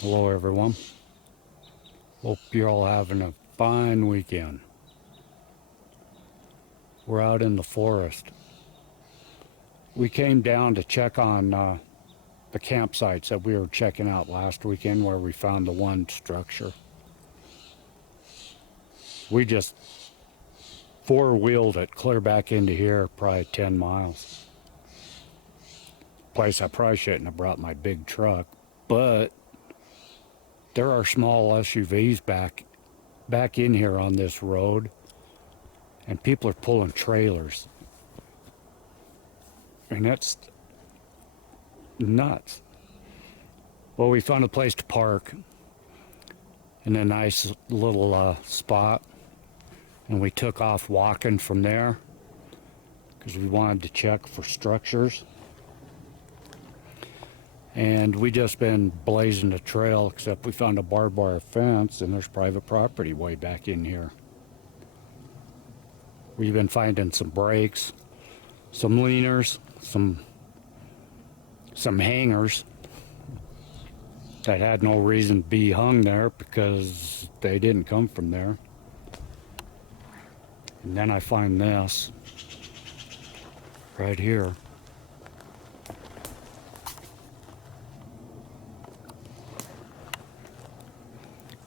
Hello everyone. Hope you're all having a fine weekend. We're out in the forest. We came down to check on the campsites that we were checking out last weekend where we found the one structure. We just four-wheeled it clear back into here, probably 10 miles. Place I probably shouldn't have brought my big truck, but there are small SUVs back in here on this road, and people are pulling trailers, and that's nuts. Well, we found a place to park in a nice little spot, and we took off walking from there because we wanted to check for structures. And we just been blazing the trail, except we found a barbed wire fence and there's private property way back in here. We've been finding some brakes, some leaners, some hangers that had no reason to be hung there because they didn't come from there. And then I find this right here.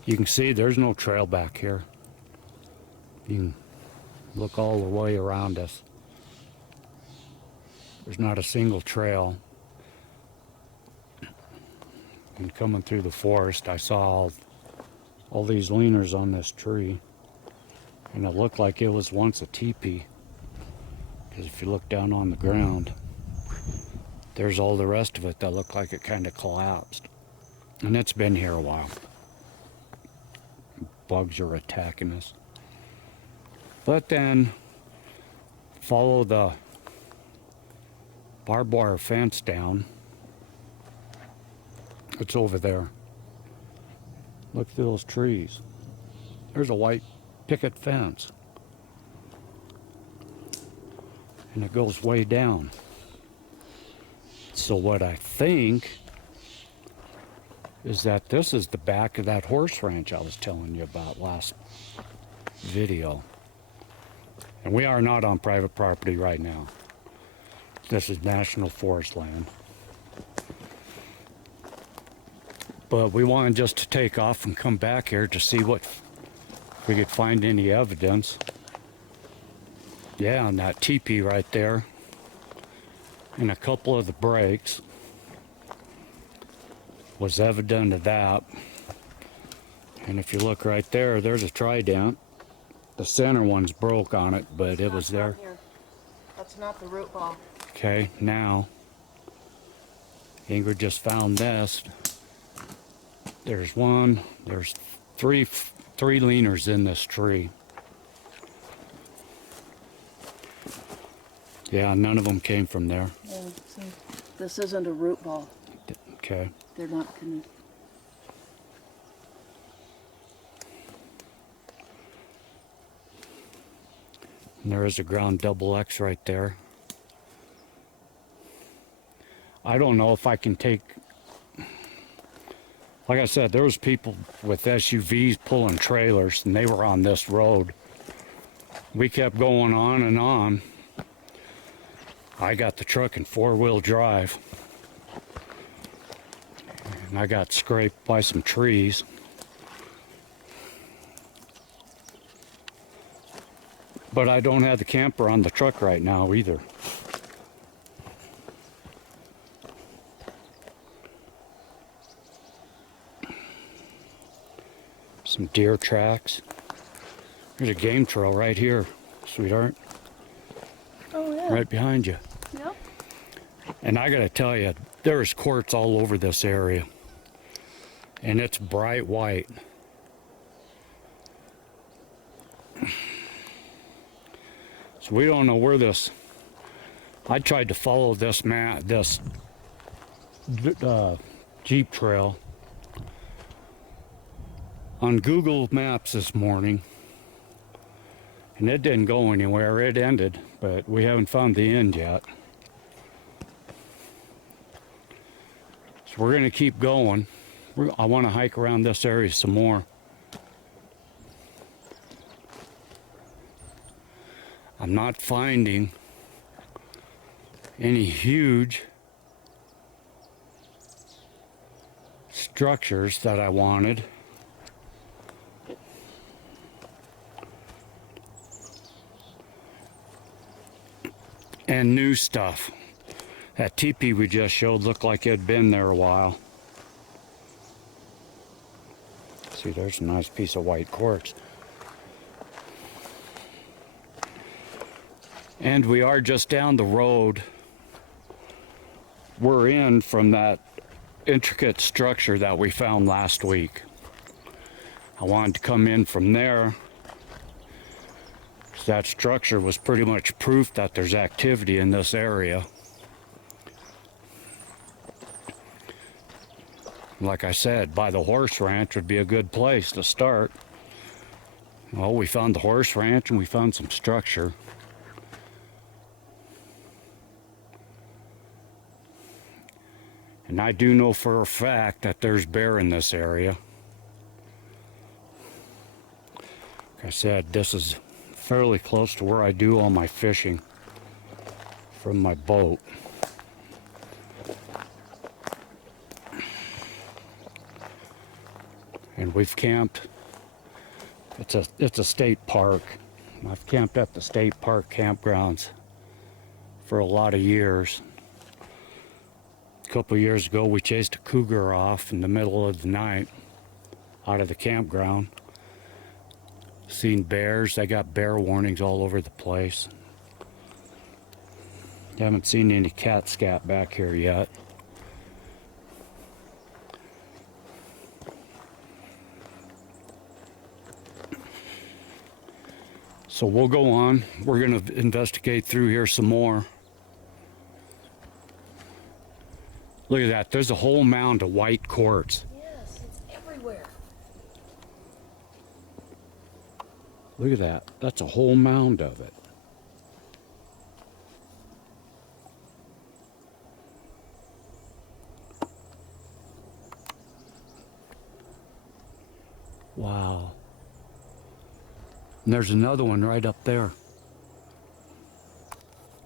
You can see there's no trail back here. You can look all the way around us. There's not a single trail. And coming through the forest, I saw all these leaners on this tree. And it looked like it was once a teepee. Because if you look down on the ground, there's all the rest of it that looked like it kind of collapsed. And it's been here a while. Bugs are attacking us. But then follow the barbed wire fence down. It's over there. Look through those trees. There's a white picket fence. And it goes way down. So what I think is that this is the back of that horse ranch I was telling you about last video. And we are not on private property right now. This is national forest land. But we wanted just to take off and come back here to see what if we could find any evidence. Yeah, on that teepee right there. And a couple of the brakes was evident of that. And if you look right there, there's a trident. The center one's broke on it, but it was there. That's not the root ball. Okay, now Ingrid just found this. There's three leaners in this tree. Yeah, none of them came from there. Yeah, so this isn't a root ball. Okay. They're not connected. And there is a ground double X right there. I don't know if I can take, like I said, there was people with SUVs pulling trailers and they were on this road. We kept going on and on. I got the truck in four-wheel drive. And I got scraped by some trees. But I don't have the camper on the truck right now either. Some deer tracks. There's a game trail right here, sweetheart. Oh, yeah. Right behind you. Yep. And I gotta tell you, there's quartz all over this area. And it's bright white. So we don't know where this. I tried to follow this Jeep trail on Google Maps this morning, and it didn't go anywhere. It ended, but we haven't found the end yet. So we're going to keep going. I want to hike around this area some more. I'm not finding any huge structures that I wanted. And new stuff. That teepee we just showed looked like it had been there a while. See, there's a nice piece of white quartz. And we are just down the road we're in from that intricate structure that we found last week. I wanted to come in from there. That structure was pretty much proof that there's activity in this area. Like I said, by the horse ranch would be a good place to start. Well, we found the horse ranch and we found some structure. And I do know for a fact that there's bear in this area. Like I said, this is fairly close to where I do all my fishing from my boat. And we've camped. It's a state park. I've camped at the state park campgrounds for a lot of years. A couple of years ago, we chased a cougar off in the middle of the night out of the campground. Seen bears. They got bear warnings all over the place. Haven't seen any cat scat back here yet. So we'll go on. We're going to investigate through here some more. Look at that. There's a whole mound of white quartz. Yes, it's everywhere. Look at that. That's a whole mound of it. Wow. And there's another one right up there.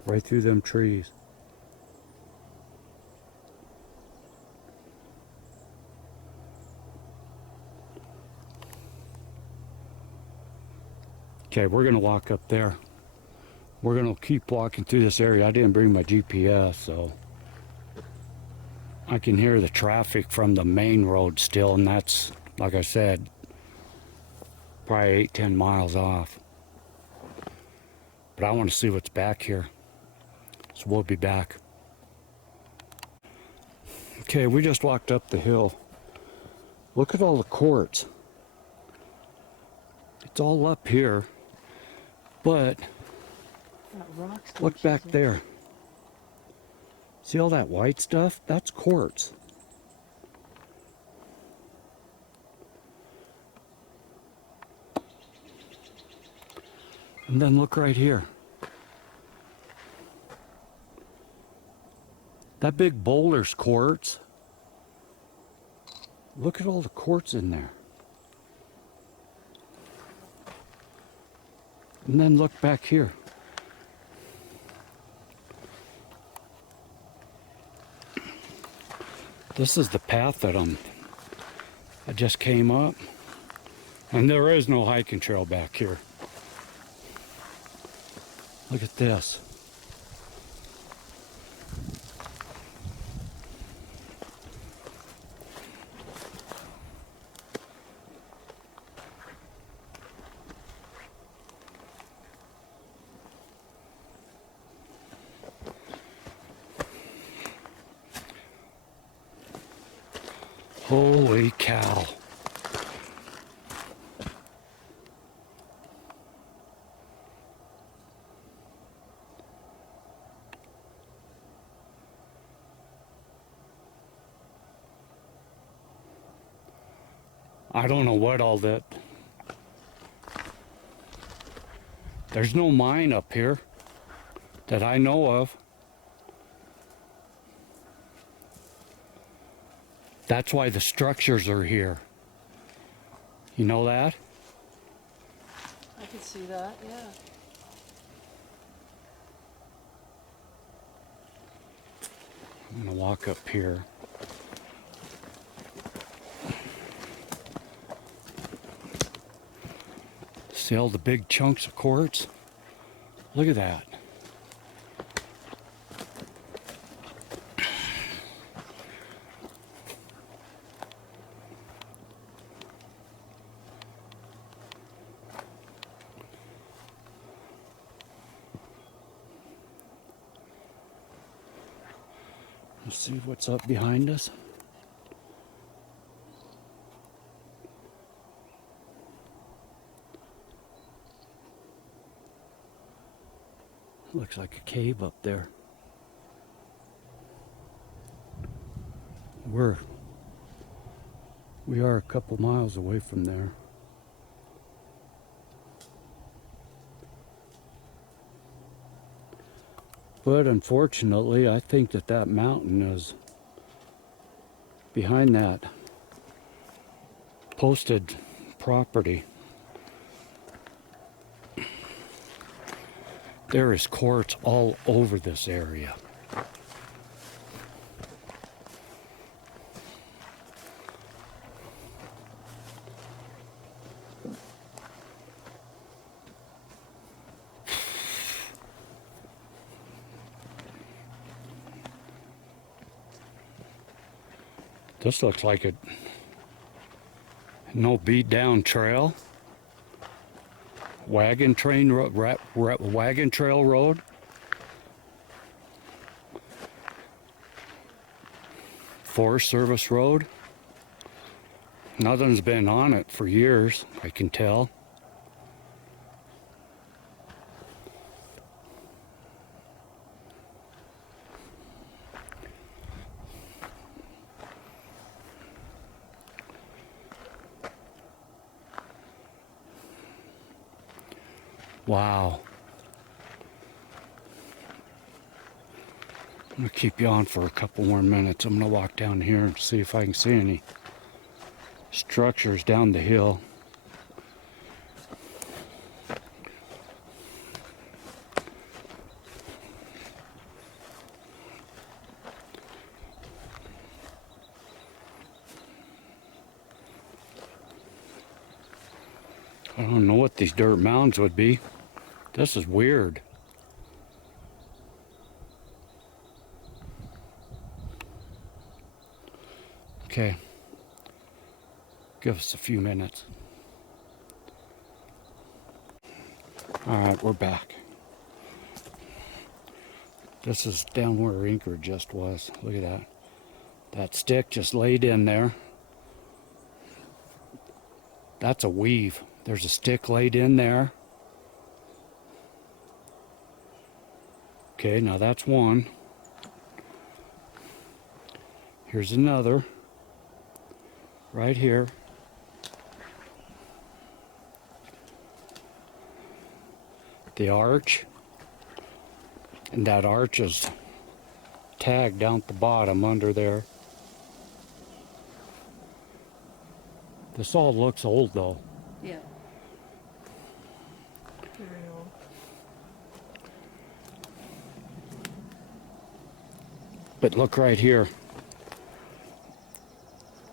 Right through them trees. Okay, we're going to walk up there. We're going to keep walking through this area. I didn't bring my GPS, so I can hear the traffic from the main road still, and that's, like I said, probably 8-10 miles off. But I want to see what's back here. So we'll be back. Okay, we just walked up the hill. Look at all the quartz. It's all up here. But look back there. See all that white stuff? That's quartz. And then look right here. That big boulder's quartz. Look at all the quartz in there. And then look back here. This is the path that I just came up. And there is no hiking trail back here. Look at this. Holy cow. I don't know what all that. There's no mine up here that I know of. That's why the structures are here. You know that? I can see that, yeah. I'm gonna walk up here. See all the big chunks of quartz? Look at that. Let's see what's up behind us. Looks like a cave up there. We are a couple miles away from there. But unfortunately, I think that mountain is behind that posted property. There is quartz all over this area. This looks like a no beat down trail. Wagon trail road. Forest Service road. Nothing's been on it for years, I can tell. Wow. I'm gonna keep you on for a couple more minutes. I'm gonna walk down here and see if I can see any structures down the hill. I don't know what these dirt mounds would be. This is weird. Okay. Give us a few minutes. Alright, we're back. This is down where Ingrid just was. Look at that. That stick just laid in there. That's a weave. There's a stick laid in there. Okay, now that's one. Here's another. Right here. The arch. And that arch is tagged down at the bottom under there. This all looks old though. Yeah. Very old. But look right here.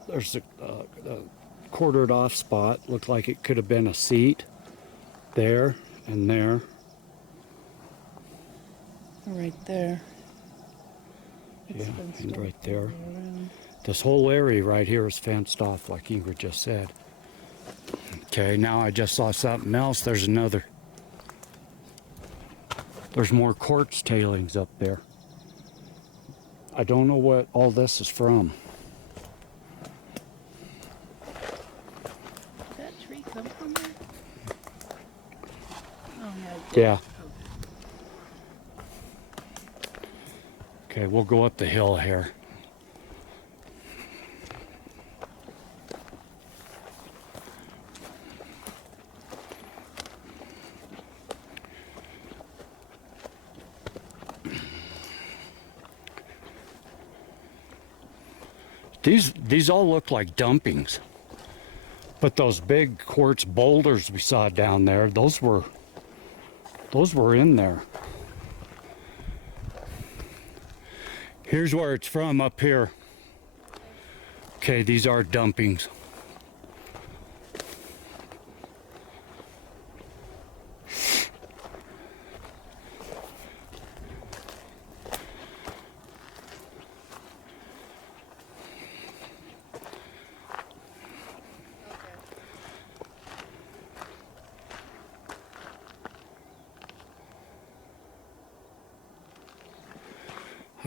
There's a quartered off spot. Looked like it could have been a seat there and there. Right there. Yeah, and right there. This whole area right here is fenced off, like Ingrid just said. Okay, now I just saw something else. There's another. There's more quartz tailings up there. I don't know what all this is from. Did that tree come from there? Oh, yeah. It did. Yeah. Okay, we'll go up the hill here. These all look like dumpings. But those big quartz boulders we saw down there, those were in there. Here's where it's from up here. Okay, these are dumpings.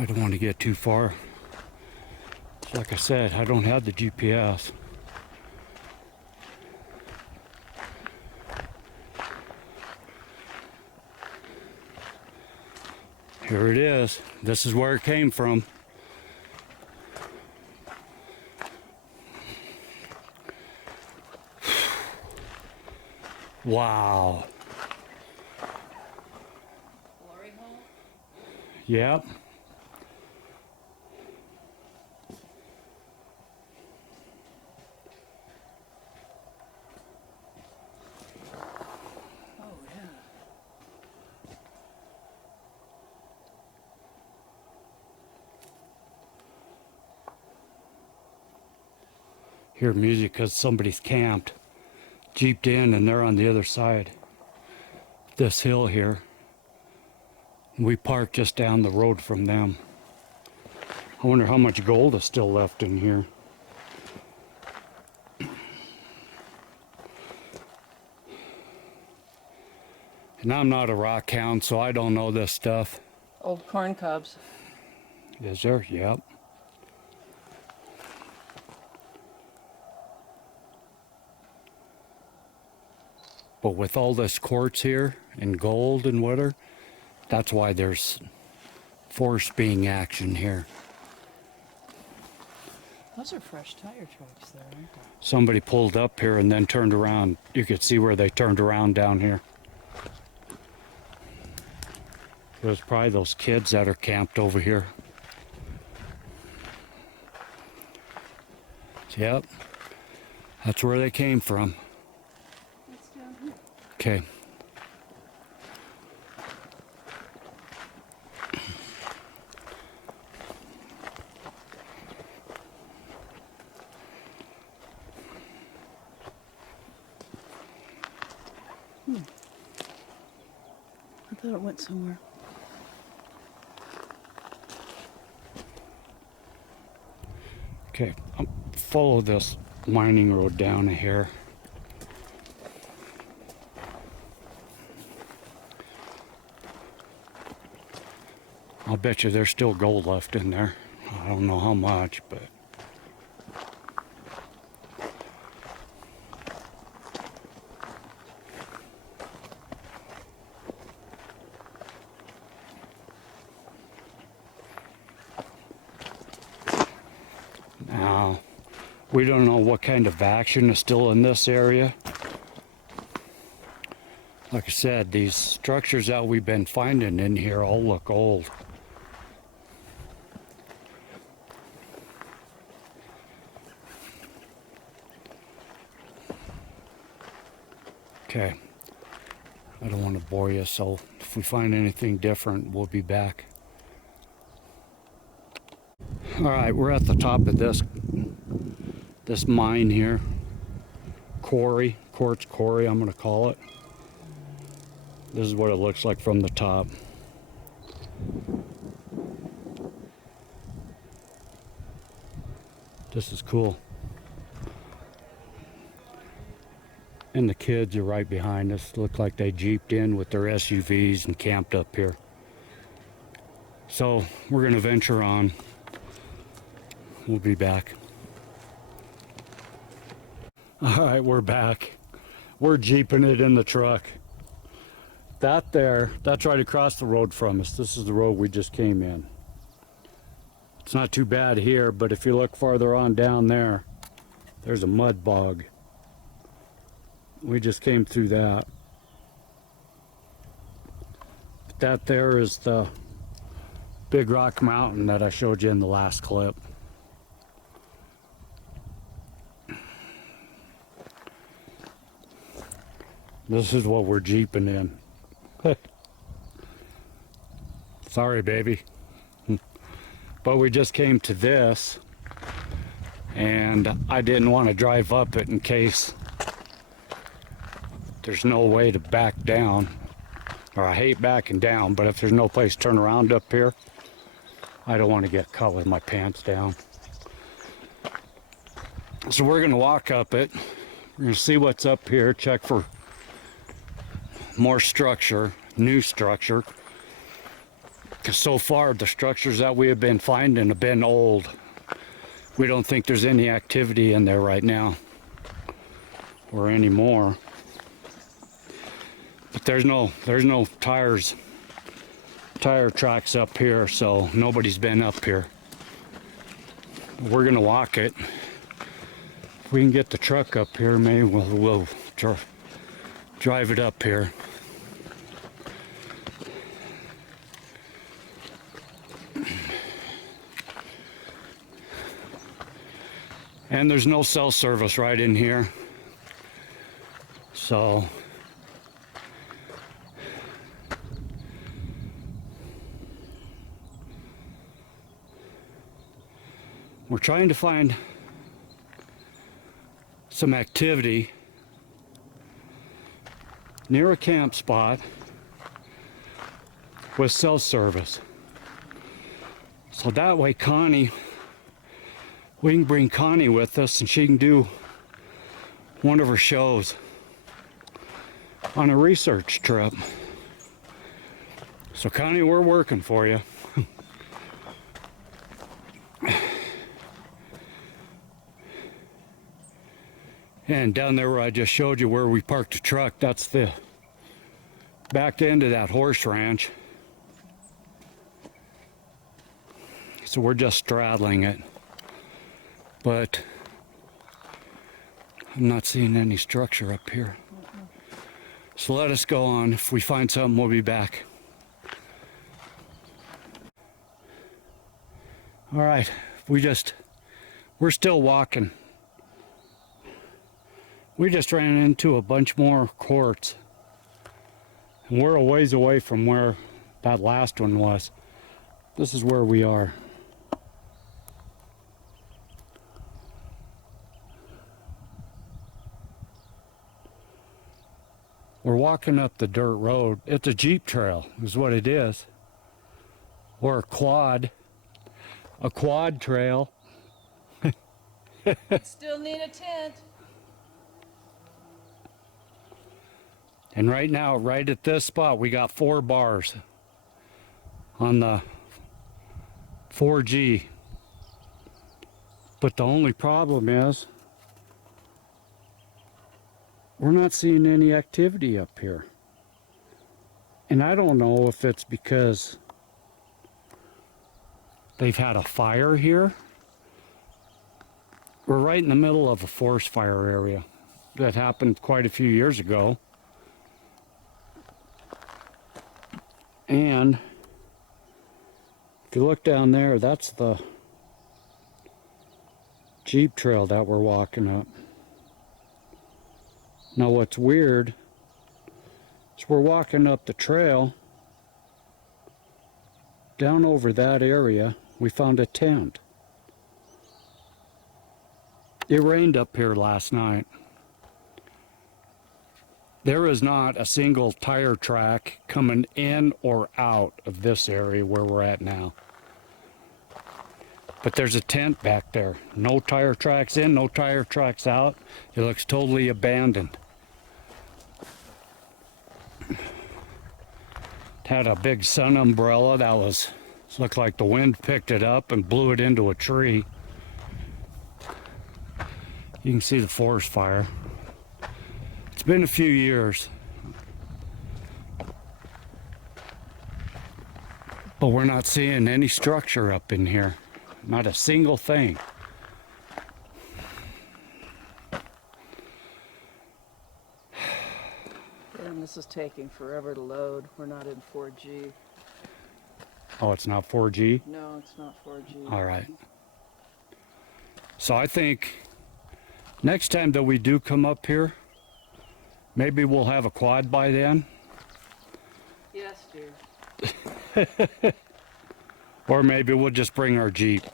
I don't want to get too far. Like I said, I don't have the GPS. Here it is. This is where it came from. Wow. Glory hole? Yep. Oh, yeah. Hear music because somebody's camped, jeeped in, and they're on the other side. This hill here. We parked just down the road from them. I wonder how much gold is still left in here. And I'm not a rock hound, so I don't know this stuff. Old corn cobs. Is there? Yep. But with all this quartz here and gold and water, that's why there's force being action here. Those are fresh tire tracks there, aren't they? Somebody pulled up here and then turned around. You could see where they turned around down here. It was probably those kids that are camped over here. Yep. That's where they came from. What's down here? Okay. I thought it went somewhere. Okay. Follow this mining road down here. I'll bet you there's still gold left in there. I don't know how much, but... Now, we don't know what kind of action is still in this area. Like I said, these structures that we've been finding in here all look old. Okay, I don't want to bore you, so if we find anything different, we'll be back. All right, we're at the top of this mine here. Quarry, quartz quarry, I'm going to call it. This is what it looks like from the top. This is cool. And the kids are right behind us. Look like they jeeped in with their SUVs and camped up here. So we're going to venture on. We'll be back. All right, we're back. We're jeeping it in the truck. That there, that's right across the road from us. This is the road we just came in. It's not too bad here, but if you look farther on down there, there's a mud bog. We just came through that. But that there is the Big Rock Mountain that I showed you in the last clip. This is what we're jeeping in. Sorry, baby. But we just came to this, and I didn't want to drive up it in case there's no way to back down. Or I hate backing down, but if there's no place to turn around up here, I don't want to get caught with my pants down. So we're going to walk up it. We're going to see what's up here, check for more structure, new structure. Because so far, the structures that we have been finding have been old. We don't think there's any activity in there right now, or anymore. But there's no tire tracks up here, so nobody's been up here. We're gonna walk it. If we can get the truck up here, maybe we'll drive it up here. And there's no cell service right in here, so we're trying to find some activity near a camp spot with cell service. So that way we can bring Connie with us and she can do one of her shows on a research trip. So Connie, we're working for you. And down there where I just showed you where we parked the truck, that's the back end of that horse ranch. So we're just straddling it. But I'm not seeing any structure up here. So let us go on. If we find something, we'll be back. All right, we're still walking. We just ran into a bunch more quartz. And we're a ways away from where that last one was. This is where we are. We're walking up the dirt road. It's a Jeep trail, is what it is. Or a quad trail. Still need a tent. And right now, right at this spot, we got 4 bars on the 4G. But the only problem is we're not seeing any activity up here. And I don't know if it's because they've had a fire here. We're right in the middle of a forest fire area that happened quite a few years ago. And if you look down there, that's the Jeep trail that we're walking up. Now what's weird is we're walking up the trail. Down over that area, we found a tent. It rained up here last night. There is not a single tire track coming in or out of this area where we're at now. But there's a tent back there. No tire tracks in, no tire tracks out. It looks totally abandoned. It had a big sun umbrella that looked like the wind picked it up and blew it into a tree. You can see the forest fire. It's been a few years, but we're not seeing any structure up in here. Not a single thing. And this is taking forever to load. We're not in 4G. Oh, it's not 4G? No, it's not 4G. All right. So I think next time that we do come up here, Maybe we'll have a quad by then. Yes, dear. Or maybe we'll just bring our Jeep.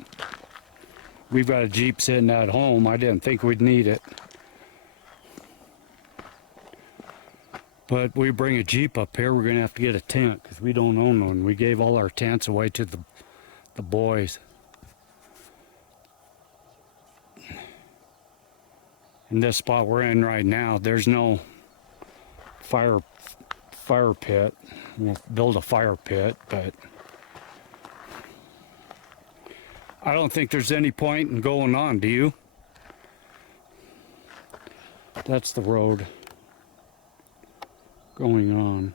We've got a Jeep sitting at home. I didn't think we'd need it. But we bring a Jeep up here, we're going to have to get a tent because we don't own one. We gave all our tents away to the boys. In this spot we're in right now, there's no fire pit. We'll build a fire pit, but I don't think there's any point in going on, do you? That's the road going on.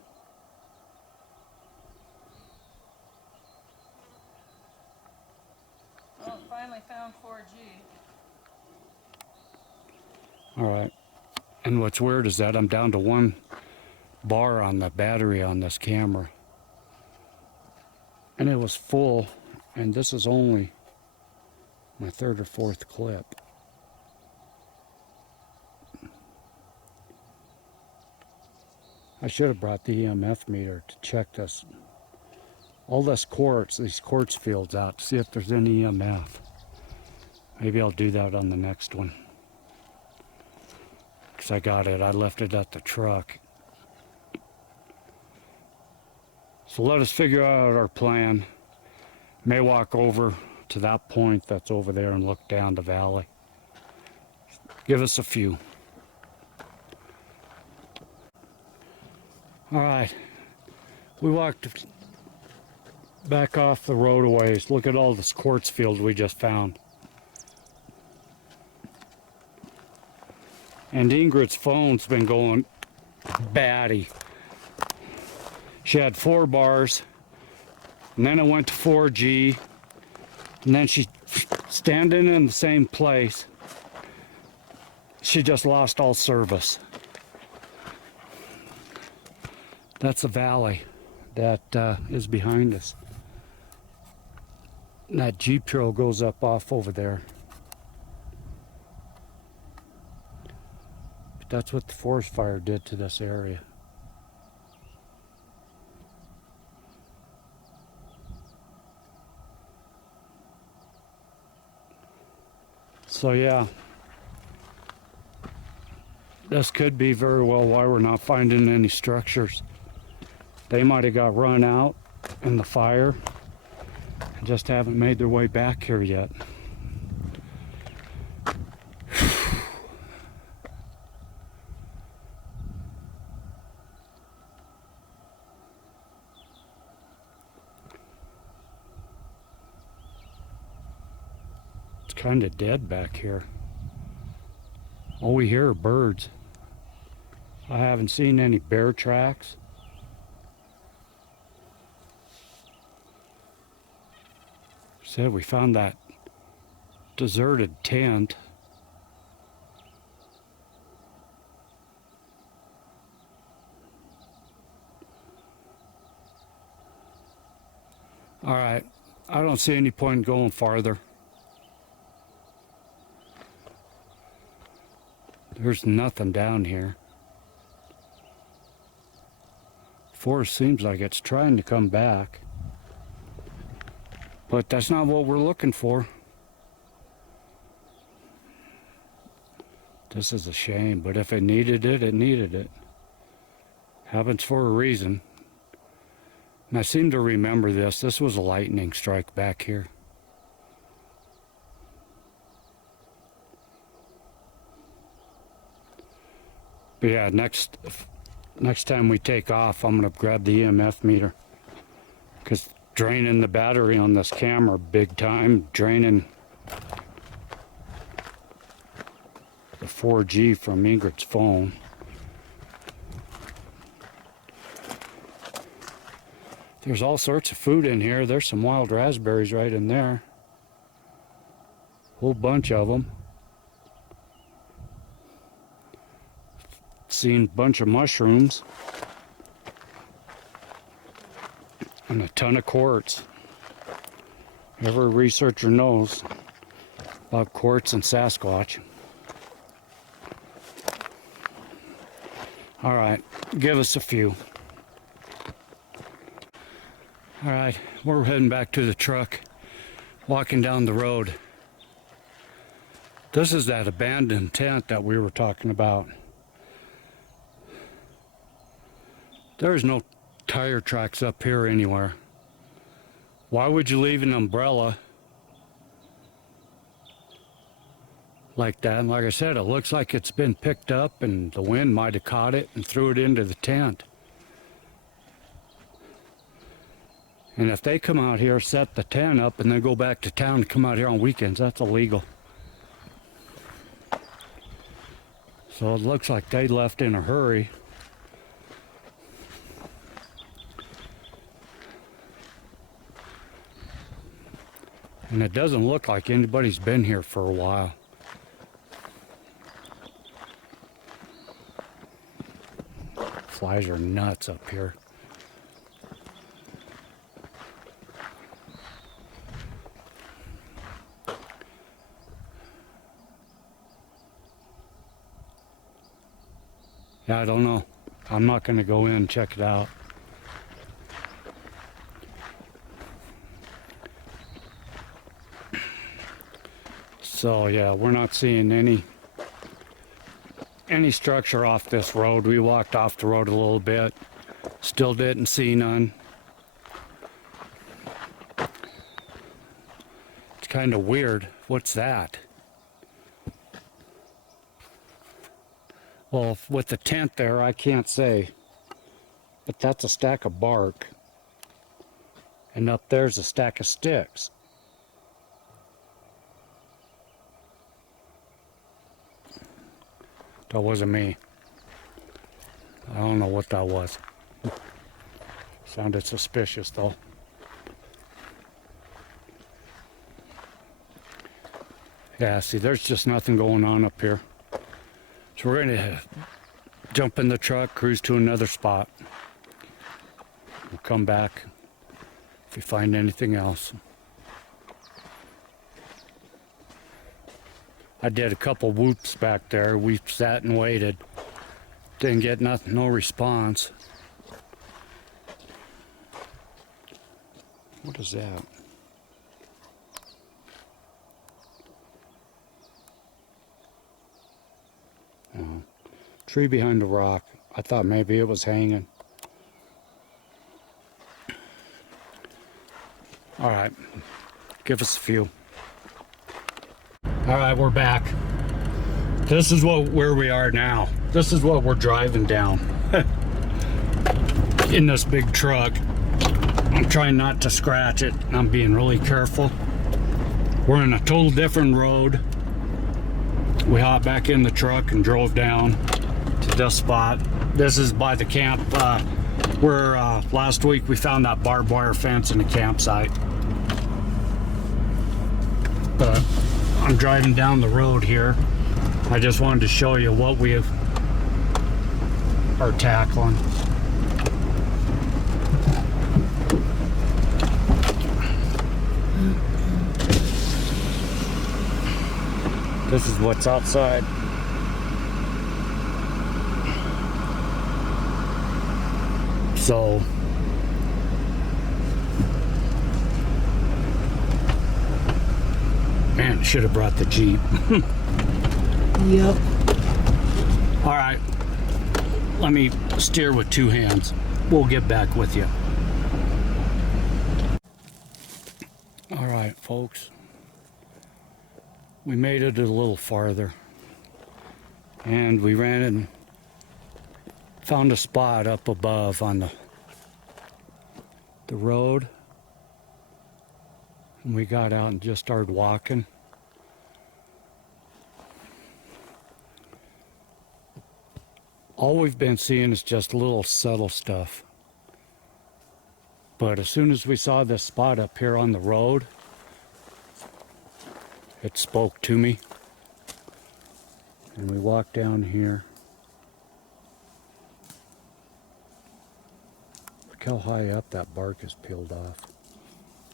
Well, finally found 4G. All right. And what's weird is that I'm down to one bar on the battery on this camera. And it was full, and this is only my third or fourth clip. I should have brought the EMF meter to check this. All this quartz, these quartz fields out to see if there's any EMF. Maybe I'll do that on the next one. Because I got it, I left it at the truck. So let us figure out our plan. May walk over to that point that's over there and look down the valley. Give us a few. All right, we walked back off the road a ways. Look at all this quartz fields we just found. And Ingrid's phone's been going batty. She had 4 bars, and then it went to 4G, and then she's standing in the same place. She just lost all service. That's the valley that is behind us. And that Jeep trail goes up off over there. But that's what the forest fire did to this area. So yeah, this could be very well why we're not finding any structures. They might have got run out in the fire and just haven't made their way back here yet. It's kind of dead back here. All we hear are birds. I haven't seen any bear tracks. Said we found that deserted tent. All right, I don't see any point in going farther. There's nothing down here. Forest seems like it's trying to come back. But that's not what we're looking for. This is a shame, but if it needed it, it needed it. Happens for a reason. And I seem to remember this. This was a lightning strike back here. But yeah, next time we take off, I'm gonna grab the EMF meter. Because draining the battery on this camera big time, draining the 4G from Ingrid's phone. There's all sorts of food in here. There's some wild raspberries right in there. Whole bunch of them. Seen a bunch of mushrooms. And a ton of quartz. Every researcher knows about quartz and Sasquatch. All right, give us a few. All right, we're heading back to the truck, walking down the road. This is that abandoned tent that we were talking about. There's no tire tracks up here anywhere. Why would you leave an umbrella like that? And like I said, it looks like it's been picked up and the wind might have caught it and threw it into the tent. And if they come out here, set the tent up, and then go back to town and come out here on weekends, that's illegal. So it looks like they left in a hurry. And it doesn't look like anybody's been here for a while. Flies are nuts up here. Yeah, I don't know. I'm not going to go in and check it out. So yeah, we're not seeing any structure off this road. We walked off the road a little bit. Still didn't see none. It's kind of weird. What's that? Well, with the tent there, I can't say. But that's a stack of bark. And up there's a stack of sticks. That wasn't me. I don't know what that was. Sounded suspicious though. Yeah, see, there's just nothing going on up here. So we're going to jump in the truck, cruise to another spot. We'll come back if we find anything else. I did a couple whoops back there. We sat and waited. Didn't get nothing, no response. What is that? Tree behind the rock. I thought maybe it was hanging. All right, give us a few. All right, we're back. This is where we are now. This is what we're driving down in this big truck. I'm trying not to scratch it. I'm being really careful. We're in a total different road. We hopped back in the truck and drove down to this spot. This is by the camp where last week we found that barbed wire fence in the campsite. But I'm driving down the road here. I just wanted to show you what we are tackling. This is what's outside. So man, should have brought the Jeep. Yep. All right, let me steer with two hands. We'll get back with you. All right, folks. We made it a little farther. And we ran and found a spot up above on the road. And we got out and just started walking. All we've been seeing is just little subtle stuff. But as soon as we saw this spot up here on the road, it spoke to me. And we walked down here. Look how high up that bark is peeled off.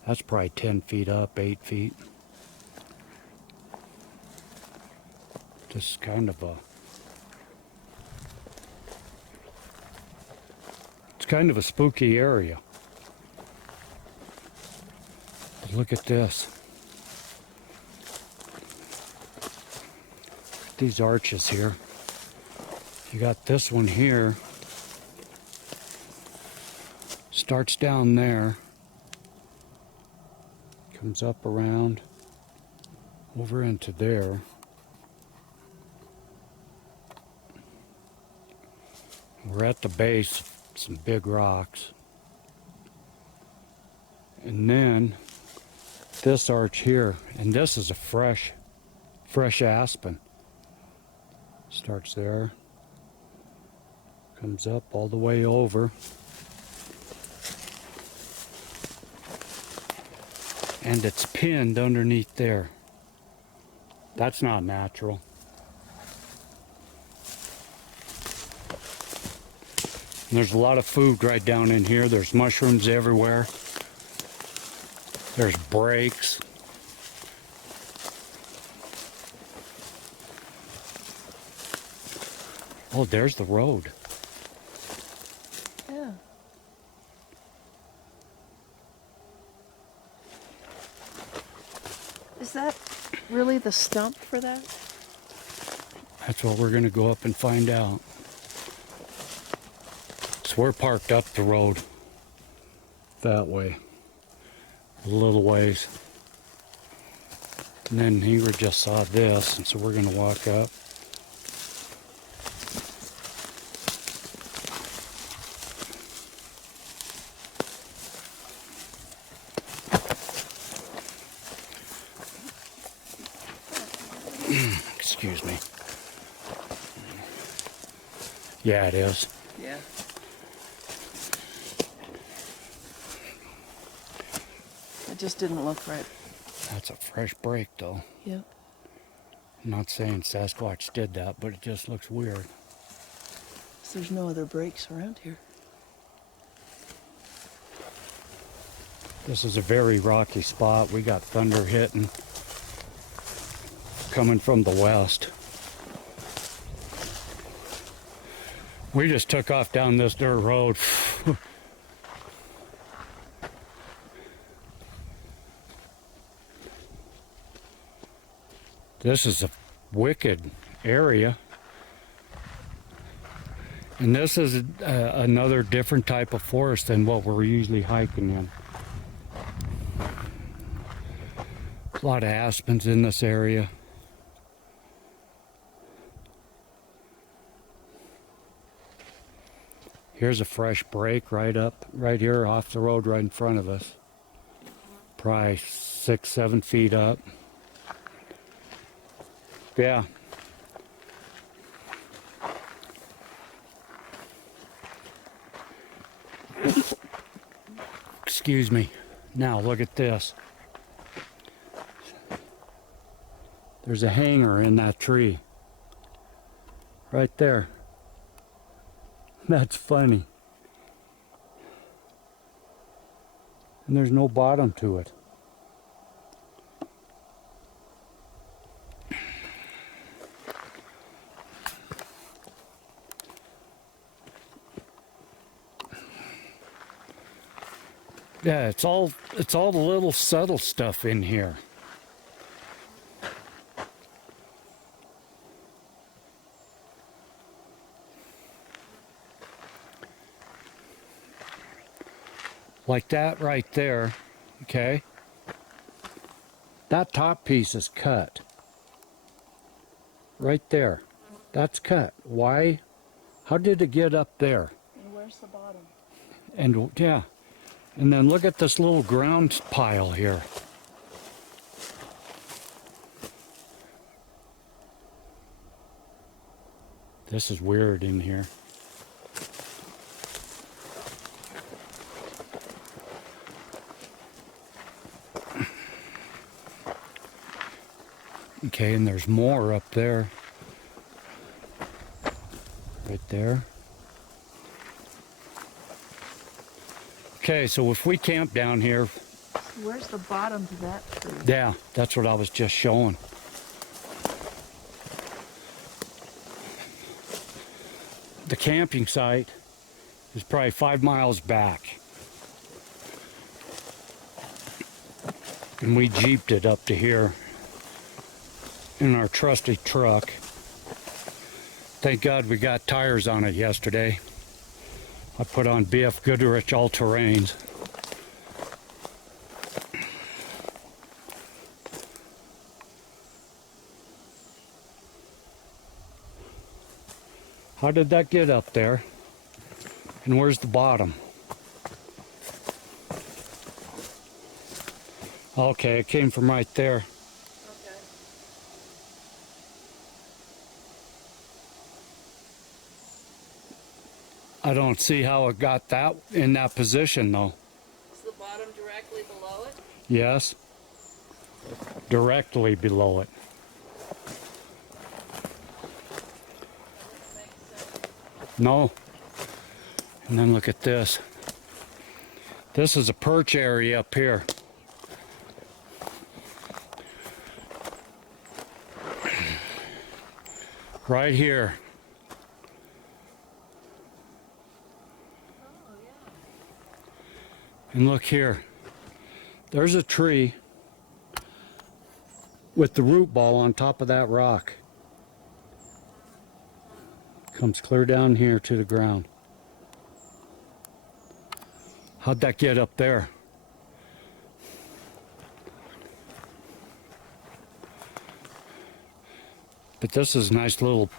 That's probably 10 feet up, 8 feet. Just kind of a It's kind of a spooky area. But look at this. These arches here. You got this one here. Starts down there. Comes up around. Over into there. We're at the base of some big rocks. And then this arch here, and this is a fresh aspen. Starts there, comes up all the way over. And it's pinned underneath there. That's not natural. And there's a lot of food right down in here. There's mushrooms everywhere. There's breaks. Oh, there's the road. Yeah. Is that really the stump for that? That's what we're gonna go up and find out. So we're parked up the road that way, a little ways. And then Ingrid just saw this, and so we're gonna walk up. Excuse me. Yeah, it is. Yeah. It just didn't look right. That's a fresh break, though. Yeah. I'm not saying Sasquatch did that, but it just looks weird. So there's no other breaks around here. This is a very rocky spot. We got thunder hitting, coming from the west. We just took off down this dirt road. This is a wicked area. And this is another different type of forest than what we're usually hiking in. A lot of aspens in this area. Here's a fresh break right here off the road right in front of us. Probably 6-7 feet up. Yeah. Excuse me. Now look at this. There's a hanger in that tree. Right there. That's funny. And there's no bottom to it. Yeah, it's all the little subtle stuff in here. Like that right there, okay? That top piece is cut. Right there. That's cut. Why? How did it get up there? And where's the bottom? And yeah. And then look at this little ground pile here. This is weird in here. Okay, and there's more up there. Right there. Okay, so if we camp down here... Where's the bottom to that tree? Yeah, that's what I was just showing. The camping site It's probably 5 miles back. And we jeeped it up to here in our trusty truck. Thank God we got tires on it yesterday. I put on BF Goodrich all-terrains. How did that get up there? And where's the bottom? Okay, it came from right there. Okay. I don't see how it got that in that position though. Is the bottom directly below it? Yes. Directly below it. That doesn't make sense. No. And then look at this. This is a perch area up here. Right here. Oh, yeah. And look here. There's a tree with the root ball on top of that rock. Comes clear down here to the ground. How'd that get up there? But this is a nice little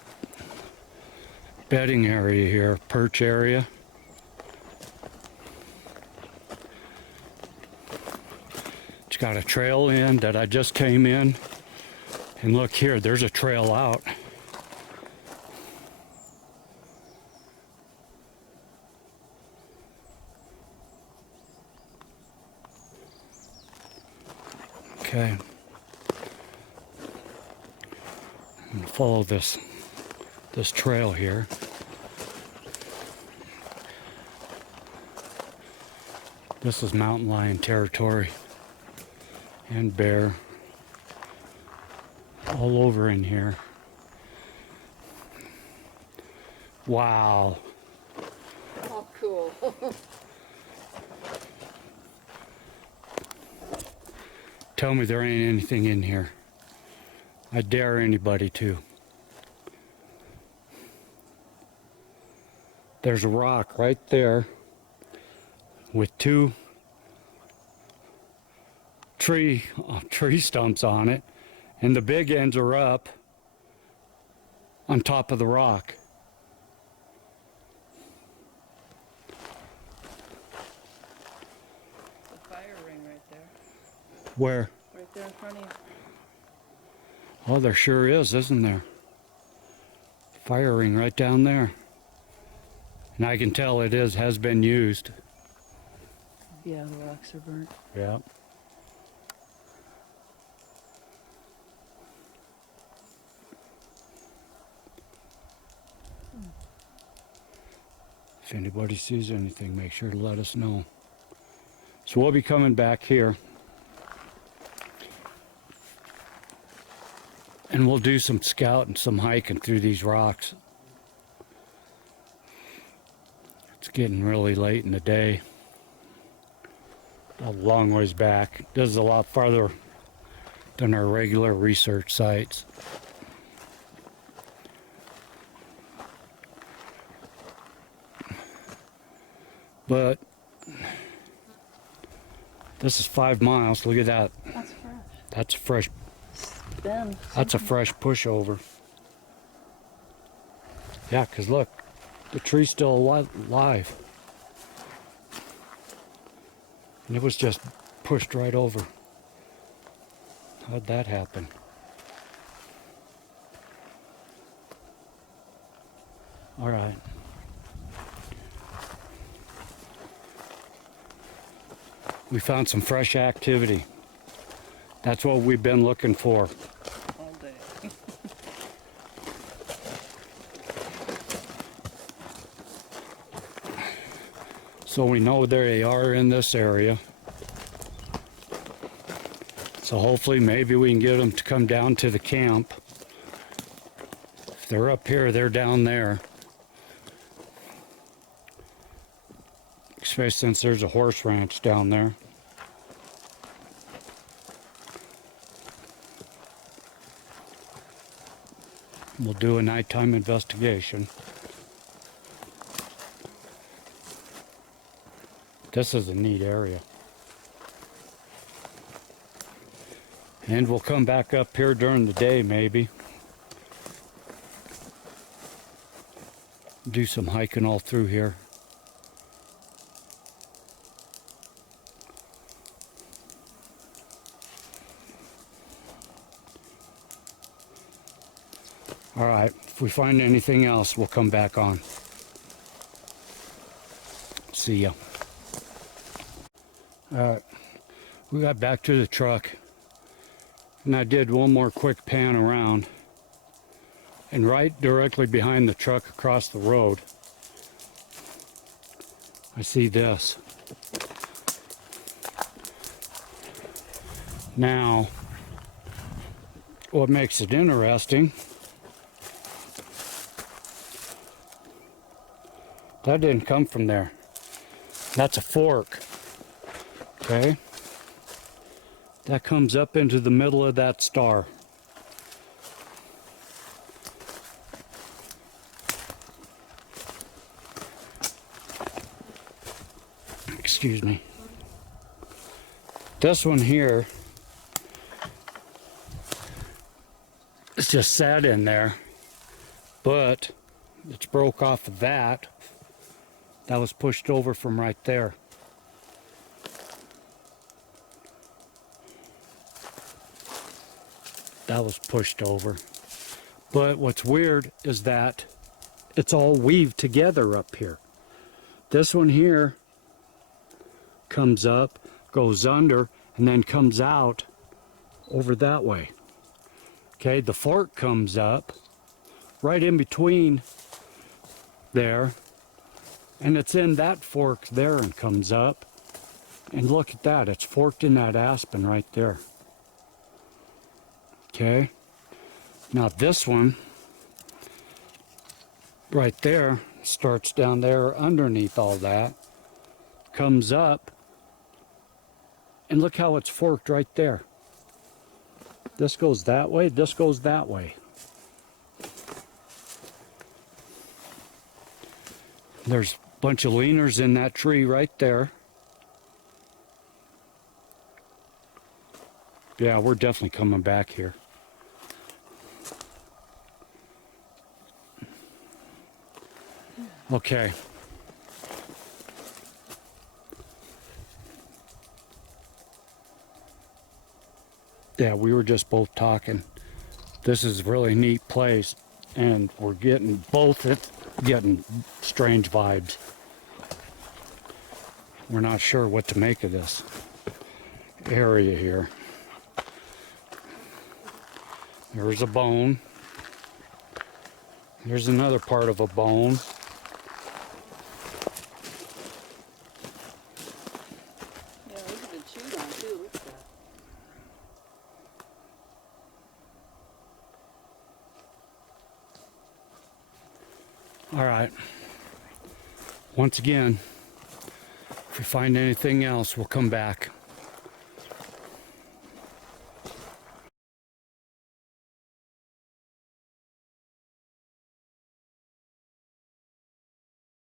bedding area here, perch area. It's got a trail in that I just came in. And look here, there's a trail out. Okay. I'm gonna follow this trail here. This is mountain lion territory and bear all over in here. Wow. Oh, cool. Tell me there ain't anything in here. I dare anybody to. There's a rock right there with two tree stumps on it, and the big ends are up on top of the rock. The fire ring right there. Where? Right there in front of you. Oh, there sure is, isn't there? Fire ring right down there. And I can tell it has been used. Yeah, the rocks are burnt. Yeah. If anybody sees anything, make sure to let us know. So we'll be coming back here. And we'll do some scouting, some hiking through these rocks. It's getting really late in the day. A long ways back. This is a lot farther than our regular research sites. But this is 5 miles. Look at that. That's fresh. That's a fresh. Then. That's a fresh pushover. Yeah, 'cause look, the tree's still alive. And it was just pushed right over. How'd that happen? All right. We found some fresh activity. That's what we've been looking for. All day. So we know they are in this area. So hopefully maybe we can get them to come down to the camp. If they're up here, they're down there. especially since there's a horse ranch down there. We'll do a nighttime investigation. This is a neat area. And we'll come back up here during the day maybe. Do some hiking all through here. All right, if we find anything else, we'll come back on. See ya. All right, we got back to the truck, and I did one more quick pan around, and right directly behind the truck across the road, I see this. Now, what makes it interesting, that didn't come from there. That's a fork. Okay? That comes up into the middle of that star. Excuse me. This one here is just sat in there, but it's broke off of that. That was pushed over from right there. That was pushed over. But what's weird is that it's all weaved together up here. This one here comes up, goes under, and then comes out over that way. Okay, the fork comes up right in between there, and it's in that fork there and comes up. And look at that, it's forked in that aspen right there. Okay, now this one right there starts down there underneath all that, comes up, and look how it's forked right there. This goes that way, this goes that way. There's a bunch of leaners in that tree right there. Yeah, we're definitely coming back here. Okay. Yeah, we were just both talking. This is a really neat place, and we're getting getting strange vibes. We're not sure what to make of this area here. There's a bone. There's another part of a bone. Yeah, those have been chewed on too. Look at that. All right. Once again, if we find anything else, we'll come back.